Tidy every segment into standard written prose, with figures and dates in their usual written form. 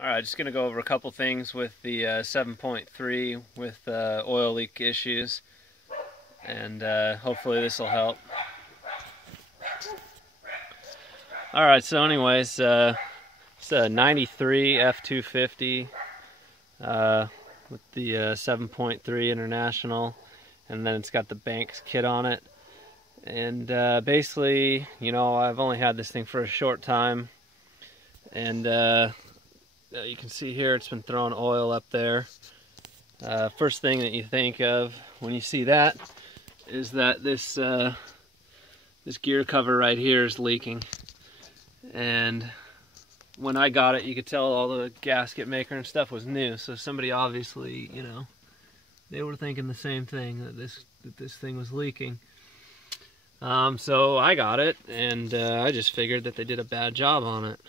Alright, just going to go over a couple things with the 7.3 with oil leak issues, and hopefully this will help. Alright, so anyways, it's a 93 F250 with the 7.3 International, and then it's got the Banks kit on it. And basically, you know, I've only had this thing for a short time, and you can see here it's been throwing oil up there. First thing that you think of when you see that is that this gear cover right here is leaking. And when I got it, you could tell all the gasket maker and stuff was new. So somebody obviously, you know, they were thinking the same thing, that this thing was leaking. So I got it, and I just figured that they did a bad job on it.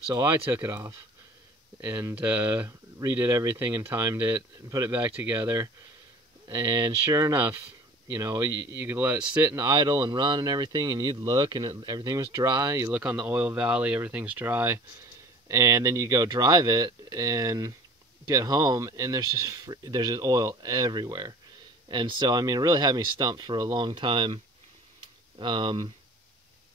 So I took it off and redid everything and timed it and put it back together. And sure enough, you know, you could let it sit and idle and run and everything, and you'd look and everything was dry. You look on the oil valley, everything's dry. And then you go drive it and get home, and there's just oil everywhere. And so, I mean, it really had me stumped for a long time.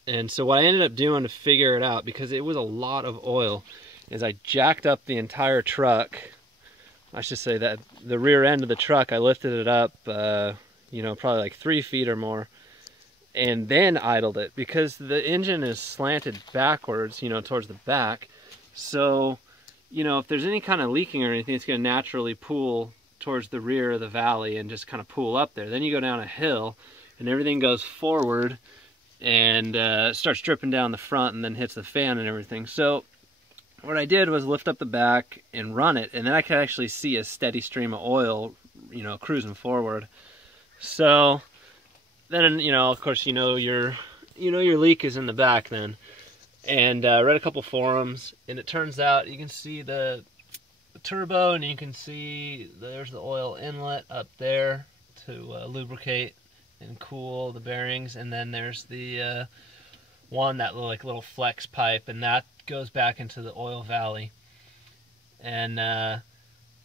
And so what I ended up doing to figure it out, because it was a lot of oil, is I jacked up the entire truck. I should say that the rear end of the truck, I lifted it up, you know, probably like 3 feet or more, and then idled it, because the engine is slanted backwards, you know, towards the back. So, you know, if there's any kind of leaking or anything, it's going to naturally pool towards the rear of the valley and just kind of pool up there. Then you go down a hill, and everything goes forward and starts dripping down the front and then hits the fan and everything. So what I did was lift up the back and run it, and then I could actually see a steady stream of oil, you know, cruising forward. So then, you know, of course, you know your leak is in the back then. And read a couple forums, and it turns out you can see the turbo, and you can see there's the oil inlet up there to lubricate and cool the bearings, and then there's the one, that little flex pipe, and that goes back into the oil valley, and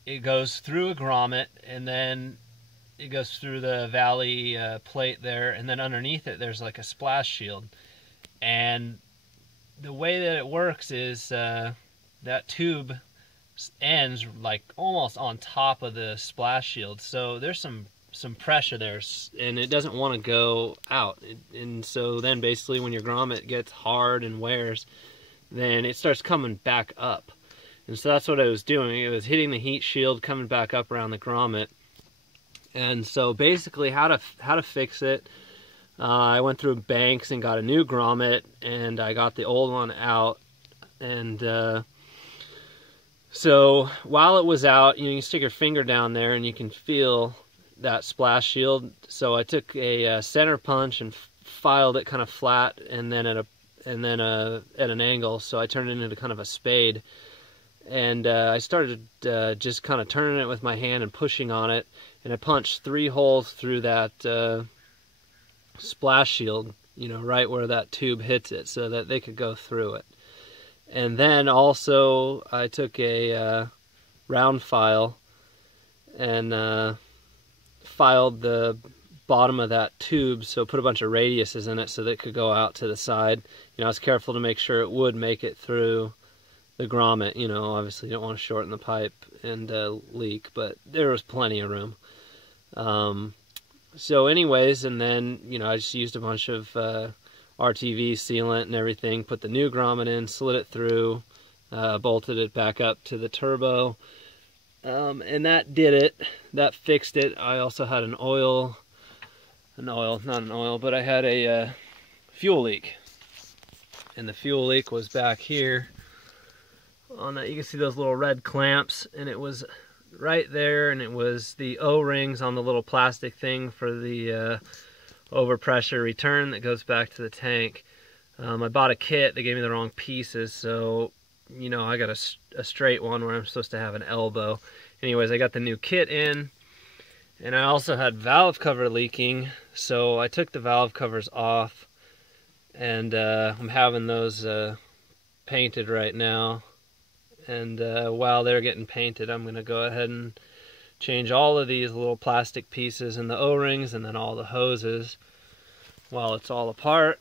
it goes through a grommet, and then it goes through the valley plate there, and then underneath it there's like a splash shield. And the way that it works is that tube ends like almost on top of the splash shield, so there's some pressure there, and it doesn't want to go out. And so then basically when your grommet gets hard and wears, then it starts coming back up. And so that's what I was doing. It was hitting the heat shield, coming back up around the grommet. And so basically how to fix it, I went through Banks and got a new grommet, and I got the old one out. And so while it was out, you know, you stick your finger down there and you can feel that splash shield. So I took a center punch and filed it kind of flat, and then at an angle. So I turned it into kind of a spade, and I started just kind of turning it with my hand and pushing on it, and I punched 3 holes through that splash shield, you know, right where that tube hits it, so that they could go through it. And then also I took a round file and filed the bottom of that tube, so put a bunch of radiuses in it so that it could go out to the side. You know, I was careful to make sure it would make it through the grommet. You know, obviously you don't want to shorten the pipe and leak, but there was plenty of room. So anyways, and then, you know, I just used a bunch of RTV sealant and everything, put the new grommet in, slid it through, bolted it back up to the turbo, and that did it. That fixed it. I also had but I had a fuel leak, and the fuel leak was back here on that. You can see those little red clamps, and it was right there, and it was the O-rings on the little plastic thing for the overpressure return that goes back to the tank. I bought a kit. They gave me the wrong pieces, so, you know, I got a straight one where I'm supposed to have an elbow. Anyways, I got the new kit in, and I also had valve cover leaking, so I took the valve covers off, and I'm having those painted right now. And while they're getting painted, I'm going to go ahead and change all of these little plastic pieces and the O-rings and then all the hoses while it's all apart.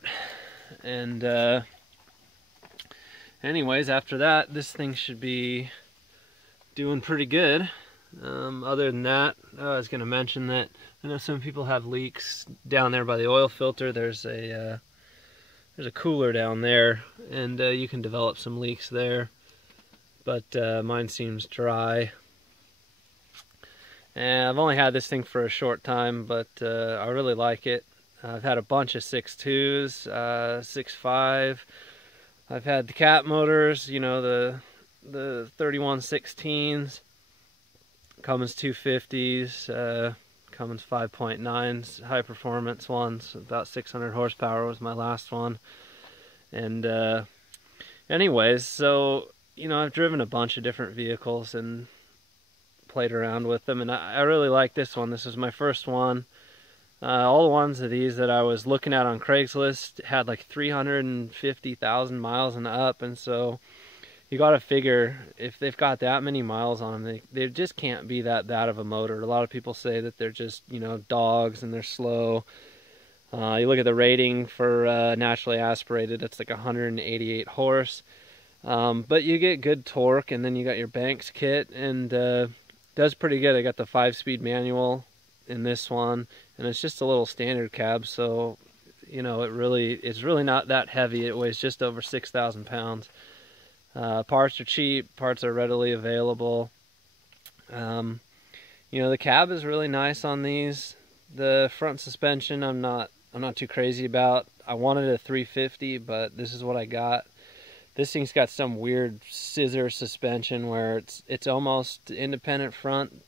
And anyways, after that, this thing should be doing pretty good. Other than that, I was going to mention that I know some people have leaks down there by the oil filter. There's a cooler down there, and you can develop some leaks there, but mine seems dry. And I've only had this thing for a short time, but I really like it. I've had a bunch of 6.2s, 6.5. I've had the cat motors, you know, the 3116s, Cummins 250s, Cummins 5.9s, high performance ones, about 600 horsepower was my last one. And anyways, so, you know, I've driven a bunch of different vehicles and played around with them, and I really like this one. This is my first one. All the ones of these that I was looking at on Craigslist had like 350,000 miles and up, and so you got to figure if they've got that many miles on them, they just can't be that bad of a motor. A lot of people say that they're just, you know, dogs and they're slow. You look at the rating for naturally aspirated, it's like 188 horse. But you get good torque, and then you got your Banks kit, and does pretty good. I got the 5-speed manual in this one, and it's just a little standard cab, so you know it's really not that heavy. It weighs just over 6,000 pounds. Parts are cheap, parts are readily available. You know, the cab is really nice on these. The front suspension I'm not too crazy about. I wanted a 350, but this is what I got. This thing's got some weird scissor suspension where it's almost independent front,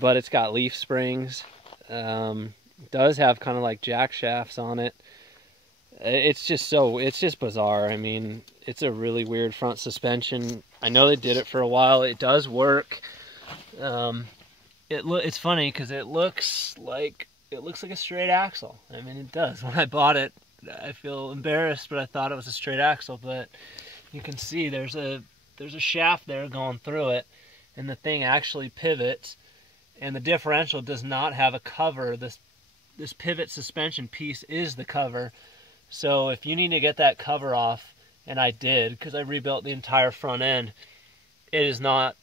but it's got leaf springs. It does have kind of like jack shafts on it. It's just bizarre. I mean, it's a really weird front suspension. I know they did it for a while. It does work. It's funny because it looks like a straight axle. I mean, it does. When I bought it, I feel embarrassed, but I thought it was a straight axle. But you can see there's a shaft there going through it, and the thing actually pivots. And the differential does not have a cover. This pivot suspension piece is the cover. So if you need to get that cover off, and I did because I rebuilt the entire front end, it's not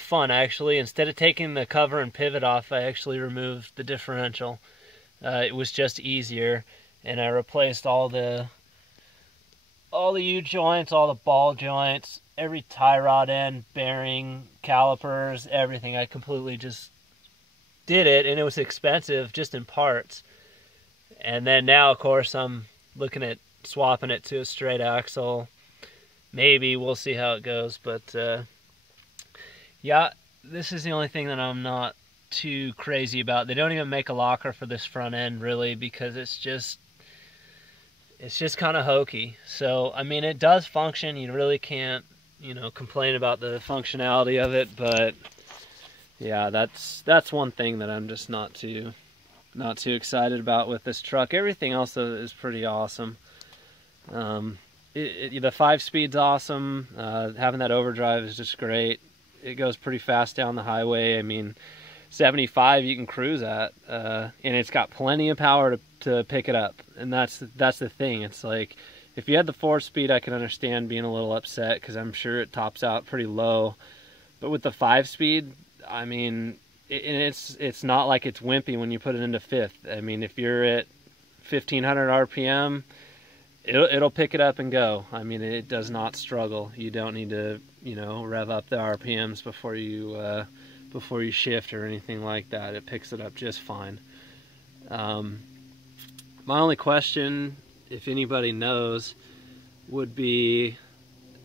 fun actually. Instead of taking the cover and pivot off, I actually removed the differential. It was just easier, and I replaced all the U-joints, all the ball joints, every tie rod end, bearing, calipers, everything. I completely just did it, and it was expensive just in parts. And then now, of course, I'm looking at swapping it to a straight axle. Maybe we'll see how it goes, but yeah, this is the only thing that I'm not too crazy about. They don't even make a locker for this front end really, because it's just kind of hokey. So I mean, it does function. You really can't, you know, complain about the functionality of it, but yeah, that's one thing that I'm just not too excited about with this truck. Everything else though is pretty awesome. The 5-speed's awesome. Having that overdrive is just great. It goes pretty fast down the highway. I mean, 75 you can cruise at, and it's got plenty of power to pick it up. And that's the thing. It's like, if you had the 4-speed, I can understand being a little upset because I'm sure it tops out pretty low. But with the 5-speed, I mean, it's not like it's wimpy when you put it into 5th. I mean, if you're at 1500 RPM, it'll pick it up and go. I mean, it does not struggle. You don't need to, you know, rev up the RPMs before you shift or anything like that. It picks it up just fine. My only question, if anybody knows, would be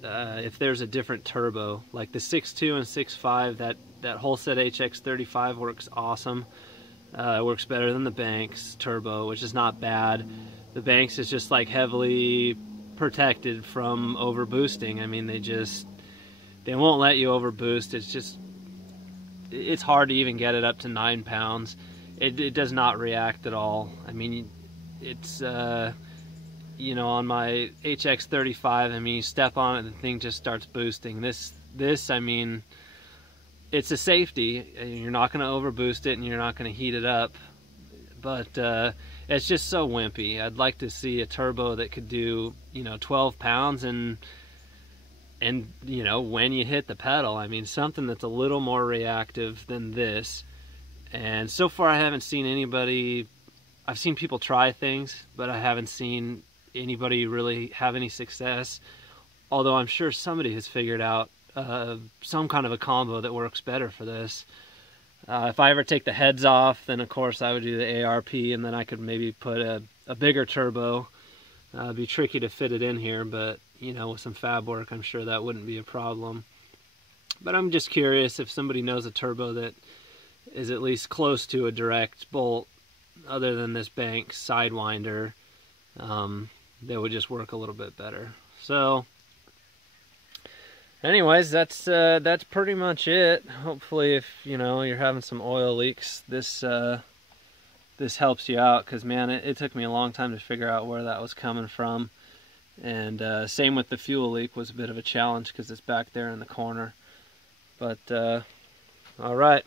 if there's a different turbo. Like the 6.2 and 6.5, that Holset HX35 works awesome. It works better than the Banks turbo, which is not bad. The Banks is just like heavily protected from overboosting. I mean, they won't let you overboost. It's hard to even get it up to 9 pounds. It does not react at all. I mean, it's you know, on my HX35, I mean, you step on it, the thing just starts boosting. This, I mean, it's a safety. You're not going to overboost it, and you're not going to heat it up. But it's just so wimpy. I'd like to see a turbo that could do, you know, 12 pounds, and you know, when you hit the pedal, I mean, something that's a little more reactive than this. And so far, I haven't seen anybody. I've seen people try things, but I haven't seen anybody really have any success. Although I'm sure somebody has figured out some kind of a combo that works better for this. If I ever take the heads off, then of course I would do the ARP, and then I could maybe put a bigger turbo. It'd be tricky to fit it in here, but you know, with some fab work, I'm sure that wouldn't be a problem. But I'm just curious if somebody knows a turbo that is at least close to a direct bolt, other than this Banks Sidewinder, that would just work a little bit better. So anyways, that's pretty much it. Hopefully, if you know you're having some oil leaks, this helps you out, because man, it took me a long time to figure out where that was coming from. And same with the fuel leak, was a bit of a challenge because it's back there in the corner. But all right.